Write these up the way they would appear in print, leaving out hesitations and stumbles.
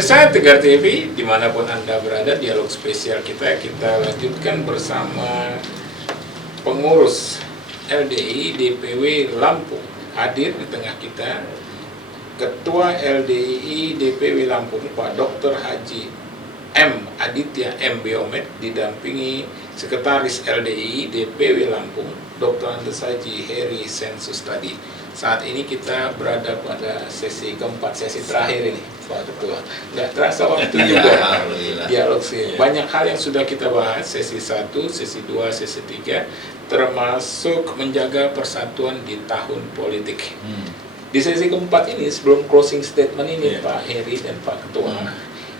Pemirsa Tegar TV, dimanapun Anda berada, dialog spesial kita lanjutkan bersama pengurus LDI DPW Lampung. Hadir di tengah kita Ketua LDI DPW Lampung, Pak Dr. Haji M. Aditya M. Biomed, didampingi Sekretaris LDI DPW Lampung, Dr. Andes Haji Heri Sensustadi. Saat ini kita berada pada sesi keempat, sesi terakhir ini, Pak Ketua. Nggak terasa waktu juga. Dialog sih. Banyak hal yang sudah kita bahas, sesi 1, sesi 2, sesi 3, termasuk menjaga persatuan di tahun politik. Di sesi keempat ini, sebelum closing statement ini, Pak Heri dan Pak Ketua,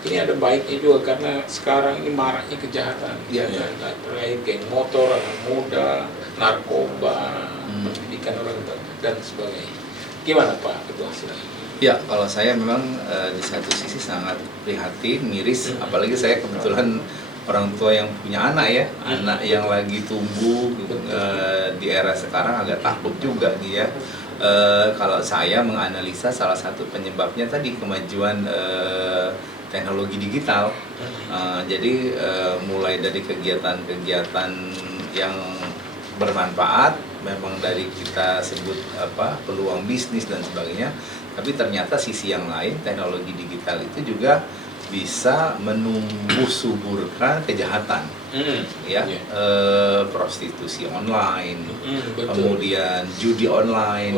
ini ada baiknya juga karena sekarang ini maraknya kejahatan, terkait geng motor, anak muda, narkoba, pendidikan orang tua dan sebagainya. Gimana Pak Ketua? Silakan. Ya, kalau saya memang di satu sisi sangat prihatin, miris, apalagi saya kebetulan orang tua yang punya anak ya, anak yang lagi tumbuh di era sekarang agak takut juga nih ya. Kalau saya menganalisa salah satu penyebabnya tadi kemajuan teknologi digital. Jadi mulai dari kegiatan-kegiatan yang bermanfaat, memang dari kita sebut peluang bisnis dan sebagainya, tapi ternyata sisi yang lain teknologi digital itu juga bisa menumbuh suburkan kejahatan, prostitusi online, kemudian judi online,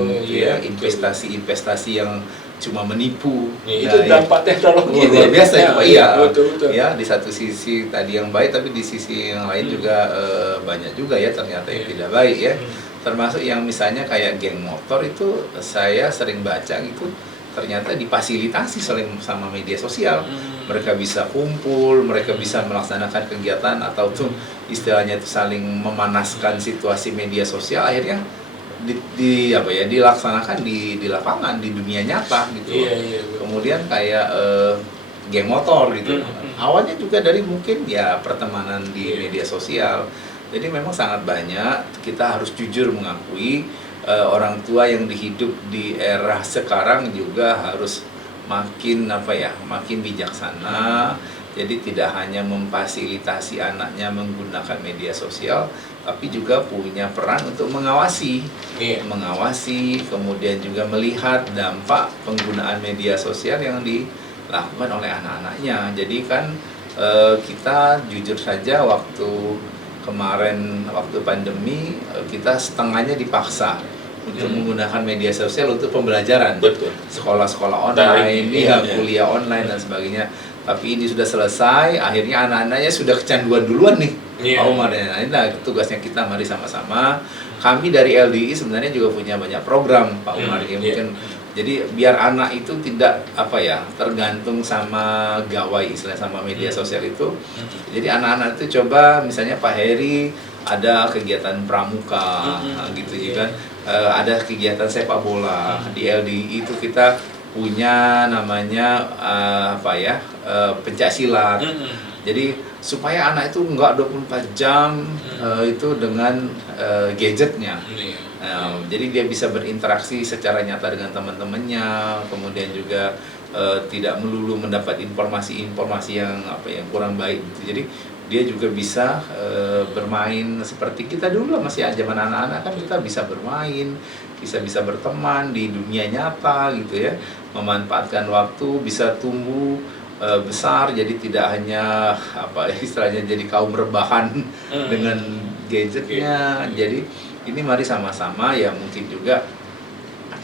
investasi-investasi yang cuma menipu. Itu dampak teknologi luar biasa itu Pak. Iya, betul. Ya, di satu sisi tadi yang baik, tapi di sisi yang lain juga banyak juga ya ternyata yang tidak baik ya. Termasuk yang misalnya kayak geng motor itu saya sering baca gitu, ternyata difasilitasi sama media sosial. Mereka bisa kumpul, mereka bisa melaksanakan kegiatan atau tuh istilahnya itu saling memanaskan situasi media sosial, akhirnya dilaksanakan di lapangan, di dunia nyata gitu. Kemudian kayak geng motor gitu. Awalnya juga dari mungkin ya pertemanan di media sosial. Jadi memang sangat banyak, kita harus jujur mengakui orang tua yang hidup di era sekarang juga harus makin bijaksana. Jadi tidak hanya memfasilitasi anaknya menggunakan media sosial, tapi juga punya peran untuk mengawasi, kemudian juga melihat dampak penggunaan media sosial yang dilakukan oleh anak-anaknya. Jadi kan kita jujur saja waktu kemarin waktu pandemi kita setengahnya dipaksa untuk menggunakan media sosial untuk pembelajaran. Betul. Sekolah-sekolah online, kuliah online dan sebagainya. Tapi ini sudah selesai, akhirnya anak-anaknya sudah kecanduan duluan nih. Pak Umar dan lain-lain. Nah, tugasnya kita mari sama-sama. Kami dari LDI sebenarnya juga punya banyak program, Pak Umar. Mungkin jadi biar anak itu tidak tergantung sama gawai, istilah sama media sosial itu. Jadi anak-anak itu coba misalnya Pak Heri ada kegiatan pramuka gitu kan. Ada kegiatan sepak bola. Di LDI itu kita punya namanya pencaksilat. Jadi supaya anak itu enggak 24 jam itu dengan gadgetnya. Jadi dia bisa berinteraksi secara nyata dengan teman-temannya, kemudian juga tidak melulu mendapat informasi-informasi yang kurang baik gitu. Jadi dia juga bisa bermain seperti kita dulu masih zaman anak-anak kan, kita bisa bermain, bisa berteman di dunia nyata gitu ya, memanfaatkan waktu, bisa tumbuh besar, jadi tidak hanya istilahnya jadi kaum rebahan dengan gadgetnya. Jadi ini mari sama-sama ya, mungkin juga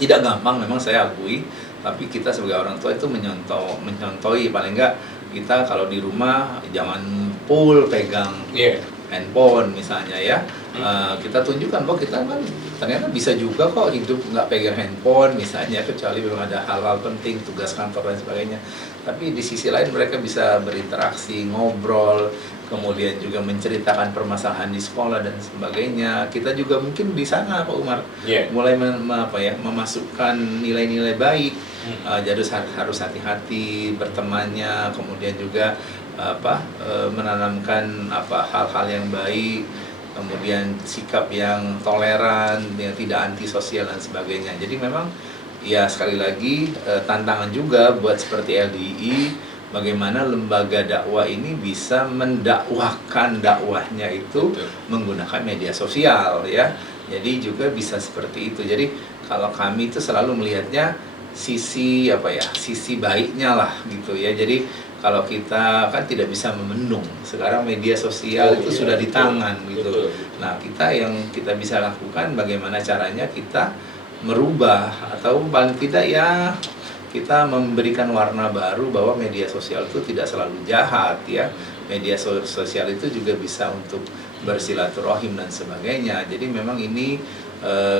tidak gampang memang saya akui, tapi kita sebagai orang tua itu menyontoi paling enggak kita kalau di rumah jangan full pegang handphone misalnya ya. Kita tunjukkan bahwa kita kan ternyata bisa juga kok hidup nggak pegang handphone misalnya, kecuali memang ada hal-hal penting, tugas kantor dan sebagainya. Tapi di sisi lain mereka bisa berinteraksi, ngobrol, kemudian juga menceritakan permasalahan di sekolah dan sebagainya. Kita juga mungkin di sana Pak Umar mulai memasukkan nilai-nilai baik. Jadi harus hati-hati bertemannya, kemudian juga menanamkan hal-hal yang baik, kemudian sikap yang toleran, yang tidak antisosial dan sebagainya. Jadi memang ya sekali lagi tantangan juga buat seperti LDI bagaimana lembaga dakwah ini bisa mendakwahkan dakwahnya itu Betul. menggunakan media sosial ya. Jadi juga bisa seperti itu. Jadi kalau kami itu selalu melihatnya sisi apa ya, sisi baiknya lah gitu ya. Jadi kalau kita kan tidak bisa memendung, sekarang media sosial itu sudah di betul. tangan gitu. Betul. Nah, yang kita bisa lakukan bagaimana caranya kita merubah atau paling tidak ya kita memberikan warna baru bahwa media sosial itu tidak selalu jahat ya. Media sosial itu juga bisa untuk bersilaturahim dan sebagainya. Jadi memang ini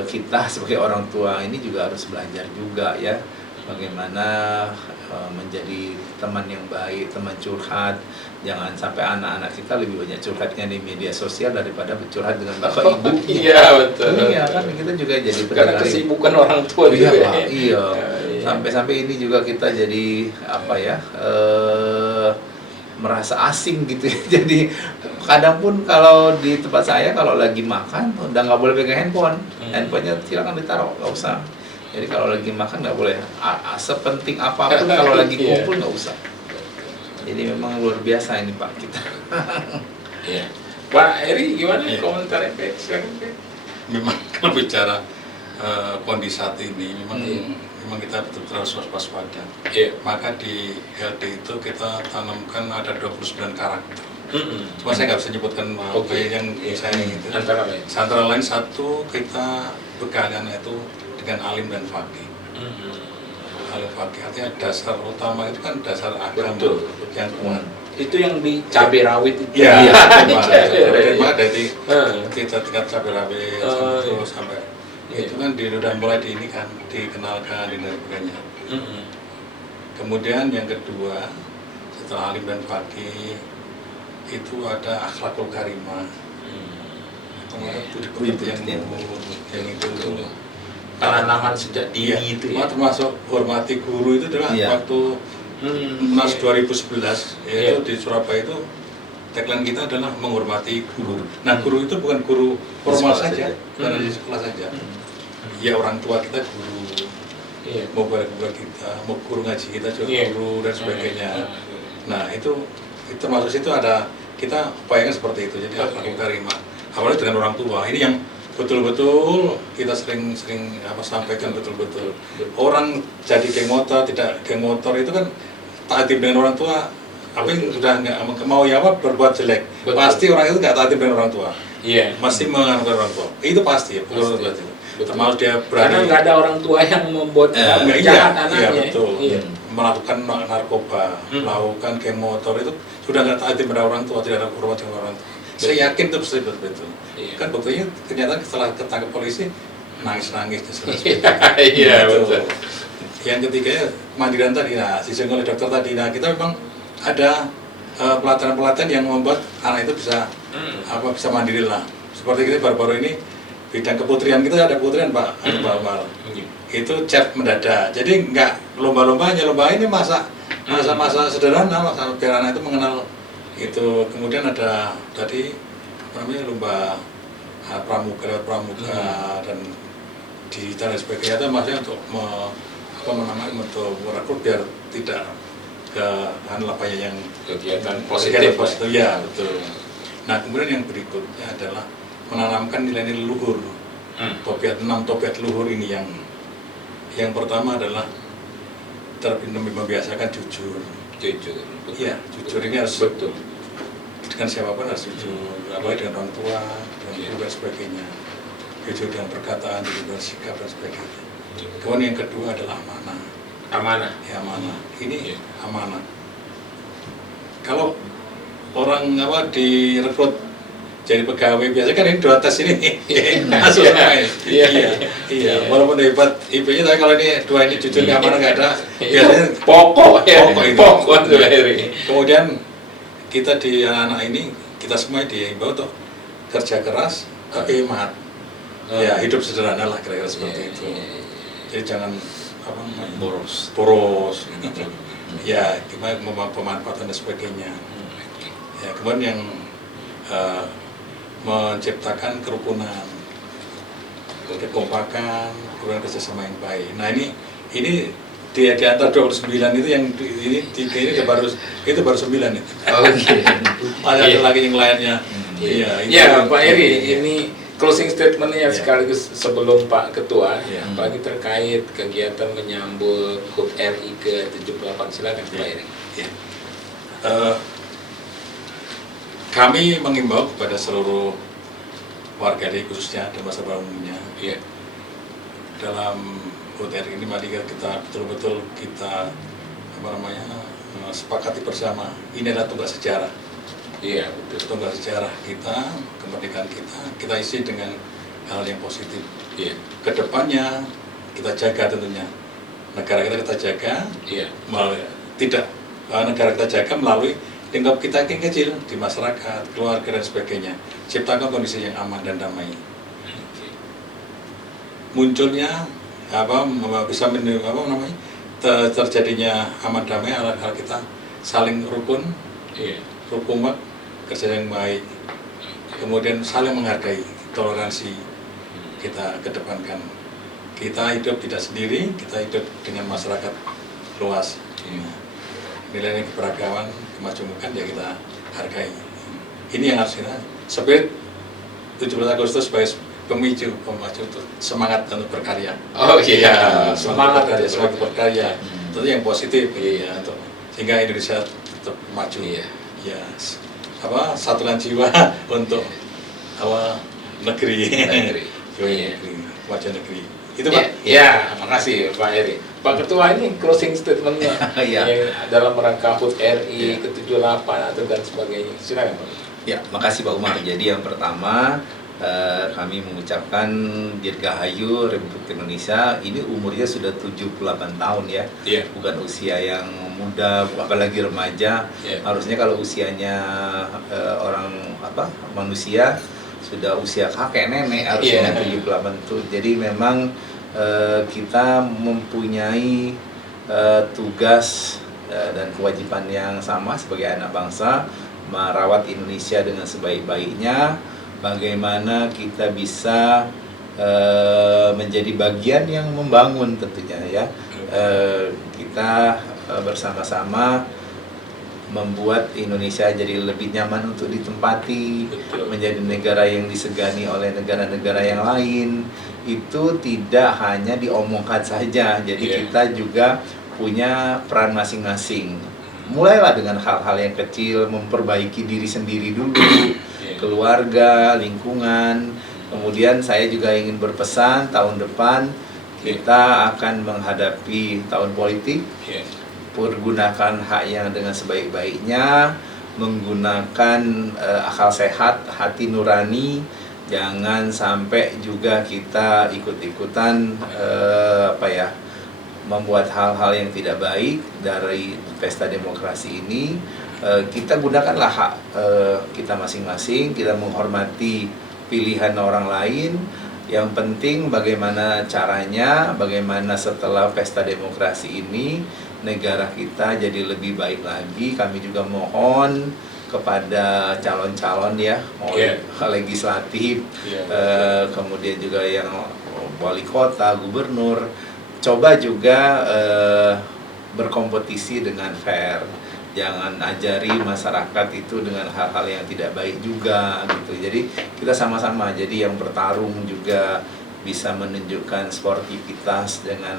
kita sebagai orang tua ini juga harus belajar juga ya bagaimana menjadi teman yang baik, teman curhat. Jangan sampai anak-anak kita lebih banyak curhatnya di media sosial daripada curhat dengan bapak ibu. Iya betul. Iya kan kita juga jadi Karena pendengar. kesibukan orang tua Iya juga. Pak, iya. Iya. Sampai-sampai ini juga kita jadi apa ya? Merasa asing gitu ya. Jadi kadang pun kalau di tempat saya kalau lagi makan udah nggak boleh pegang handphone. Handphonenya silakan ditaruh, nggak usah. Jadi kalau lagi makan nggak boleh. Sepenting apapun kalau lagi kumpul nggak usah. Jadi memang luar biasa ini Pak kita. Iya. Pak Eri gimana komentarnya Pak? Silakan Pak. Memang kalau bicara kondisi saat ini memang kita betul-betul harus waspada. Iya. Maka di LD itu kita tanamkan ada 29 karakter. Cuma saya nggak bisa nyebutkan apa yang saya gitu. Antara lain satu kita bekalnya itu dengan alim dan fakih. Alim fakih artinya dasar utama itu kan dasar agama yang kuat. Itu yang di cabai rawit itu. Iya, Iya. dari kita tingkat cabai rawit terus sampai itu kan udah mulai dikenalkan dan sebagainya. Kemudian yang kedua setelah alim dan fakih itu ada akhlakul karimah. Budi yang itu Penanaman sejak dini itu ya. Termasuk hormati guru itu adalah waktu Nas 2011 yaitu di Surabaya itu tagline kita adalah menghormati guru. Nah guru itu bukan guru formal saja, bukan di sekolah saja. Ya orang tua kita guru, mau guru kita, mau guru ngaji kita juga guru dan sebagainya. Nah itu termasuk situ ada kita upayakan seperti itu. Jadi akhlakul karimah. Awalnya dengan orang tua. Ini yang betul-betul kita sering sampaikan betul-betul. Orang jadi geng motor, tidak geng motor itu kan taat dengan orang tua. Apa yang sudah nggak mau ya apa berbuat jelek, pasti orang itu nggak taat dengan orang tua. Iya. Masih menganukan orang tua. Itu pasti ya. Termasuk dia berani. Karena nggak ada orang tua yang membuat jahat anaknya. Iya betul. Melakukan narkoba, melakukan geng motor itu sudah nggak taat pada orang tua, tidak ada hormat dengan orang tua. Saya yakin itu pasti betul. Kan buktinya ternyata setelah ketangkap polisi nangis-nangis Iya betul. Yang ketiga mandirian tadi, disinggung oleh dokter tadi. Nah kita memang ada pelatihan-pelatihan yang membuat anak itu bisa bisa mandiri lah. Seperti kita baru-baru ini bidang keputrian kita ada keputrian Pak Umar. Itu chef mendadak. Jadi nggak lomba-lombanya, lomba ini masa sederhana, biar anak itu mengenal itu. Kemudian ada tadi namanya lomba pramuka dan digital dan sebagainya itu maksudnya untuk untuk merekrut biar tidak ke yang kegiatan positif. Ya betul. Nah kemudian yang berikutnya adalah menanamkan nilai-nilai luhur. Topiat 6 topiat luhur ini yang pertama adalah membiasakan jujur. Iya, jujur ini harus betul. Dengan siapapun harus jujur, apalagi dengan orang tua, dengan guru dan sebagainya. Jujur dengan perkataan, jujur dengan sikap dan sebagainya. Kemudian yang kedua adalah amanah. Amanah. Ya amanah. Ini amanah. Kalau orang direkrut jadi pegawai biasa kan ini 2 tes ini masuk iya walaupun hebat IP-nya tapi kalau ini 2 ini jujur amanah nggak ada biasanya pokok itu. Kemudian kita di anak-anak ini kita semua diimbau untuk kerja keras tapi hemat ya hidup sederhana lah kira-kira seperti itu. Jadi jangan boros ya gimana pemanfaatan dan sebagainya ya. Kemudian yang menciptakan kerukunan, kekompakan, kemudian kerjasama yang baik. Nah ini di antara 29 itu yang ini 3 ini baru 9 itu. Oh iya. Ada lagi yang lainnya. Iya, Pak Heri, ini closing statementnya sekaligus sebelum Pak Ketua, apalagi terkait kegiatan menyambut HUT RI ke-78. Silakan Pak Heri. Kami mengimbau kepada seluruh warga RI khususnya dan masyarakat umumnya, dalam HUT RI ini mari kita betul-betul kita sepakati bersama, ini adalah tugas sejarah. Iya, betul. Tugas sejarah kita, kemerdekaan kita isi dengan hal yang positif. Iya. Kedepannya kita jaga tentunya negara kita jaga. Iya. Negara kita jaga melalui lingkup kita yang kecil di masyarakat, keluarga dan sebagainya. Ciptakan kondisi yang aman dan damai. Munculnya terjadinya aman damai hal kita saling rukun, rukumat, kerja yang baik, kemudian saling menghargai, toleransi kita kedepankan. Kita hidup tidak sendiri, kita hidup dengan masyarakat luas. Nilai keberagaman, kemajemukan ya kita hargai. Ini yang harus kita spirit 17 Agustus sebagai pemicu untuk semangat untuk berkarya. Oh iya, semangat berkarya. Tentu yang positif untuk sehingga Indonesia tetap maju. Ya, satukan jiwa untuk negeri. Wajah negeri. Itu Pak. Ya, makasih Pak Heri. Pak Ketua, ini closing statementnya dalam rangka HUT RI ke-78 atau dan sebagainya. Silakan Pak. Ya, makasih Pak Umar. Jadi yang pertama kami mengucapkan Dirgahayu Republik Indonesia. Ini umurnya sudah 78 tahun ya. Bukan usia yang muda, apalagi remaja. Harusnya kalau usianya manusia sudah usia kakek nenek harusnya 78 tuh. Jadi memang kita mempunyai tugas dan kewajiban yang sama sebagai anak bangsa, merawat Indonesia dengan sebaik-baiknya. Bagaimana kita bisa menjadi bagian yang membangun tentunya ya. Kita bersama-sama membuat Indonesia jadi lebih nyaman untuk ditempati, menjadi negara yang disegani oleh negara-negara yang lain. Itu tidak hanya diomongkan saja, jadi kita juga punya peran masing-masing. Mulailah dengan hal-hal yang kecil, memperbaiki diri sendiri dulu, keluarga, lingkungan. Kemudian saya juga ingin berpesan, tahun depan kita akan menghadapi tahun politik. Pergunakan hak yang dengan sebaik-baiknya, menggunakan akal sehat, hati nurani. Jangan sampai juga kita ikut-ikutan membuat hal-hal yang tidak baik dari pesta demokrasi ini. Kita gunakanlah hak kita masing-masing, kita menghormati pilihan orang lain. Yang penting bagaimana caranya, bagaimana setelah pesta demokrasi ini negara kita jadi lebih baik lagi. Kami juga mohon kepada calon-calon legislatif, kemudian juga yang wali kota, gubernur, coba juga berkompetisi dengan fair. Jangan ajari masyarakat itu dengan hal-hal yang tidak baik juga gitu. Jadi kita sama-sama jadi yang bertarung juga bisa menunjukkan sportivitas dengan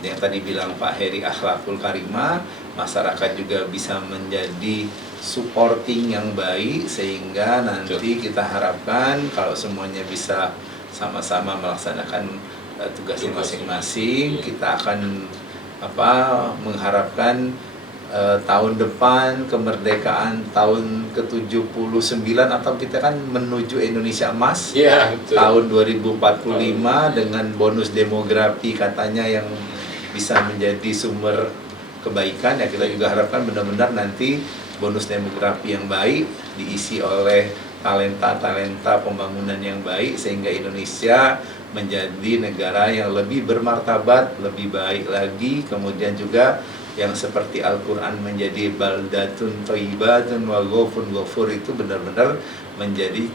yang tadi bilang Pak Heri, akhlakul karimah. Masyarakat juga bisa menjadi supporting yang baik, sehingga nanti kita harapkan kalau semuanya bisa sama-sama melaksanakan tugasnya masing-masing, kita akan mengharapkan tahun depan kemerdekaan tahun ke-79, atau kita kan menuju Indonesia Emas tahun 2045 dengan bonus demografi katanya yang bisa menjadi sumber kebaikan ya. Kita juga harapkan benar-benar nanti bonus demografi yang baik diisi oleh talenta-talenta pembangunan yang baik, sehingga Indonesia menjadi negara yang lebih bermartabat, lebih baik lagi. Kemudian juga yang seperti Al-Quran menjadi baldatun thayyibatun wa ghafurun ghafur, itu benar-benar menjadi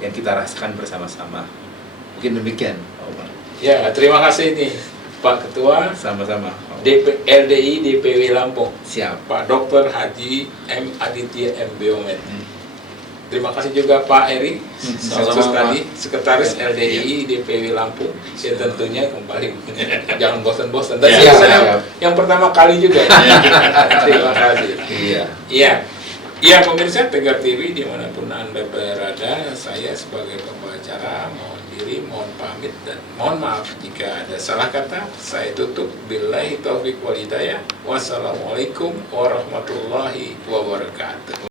yang kita rasakan bersama-sama. Mungkin demikian, Pak Umar. Ya, terima kasih ini Pak Ketua Sama-sama. LDI DPW Lampung, Siap. Pak Dr. Haji M. Aditya M. Biomed. Terima kasih juga Pak Eri, Sama-sama, tadi Sekretaris LDI DPW Lampung. Ya tentunya kembali jangan bosan-bosan. Dan Iya, saya yang pertama kali juga. Terima kasih. Iya. Iya. Iya pemirsa Tegar TV dimanapun Anda berada, saya sebagai pembawa acara mohon diri, mohon pamit dan mohon maaf jika ada salah kata. Saya tutup. Billahi taufiq wal hidayah. Wassalamualaikum warahmatullahi wabarakatuh.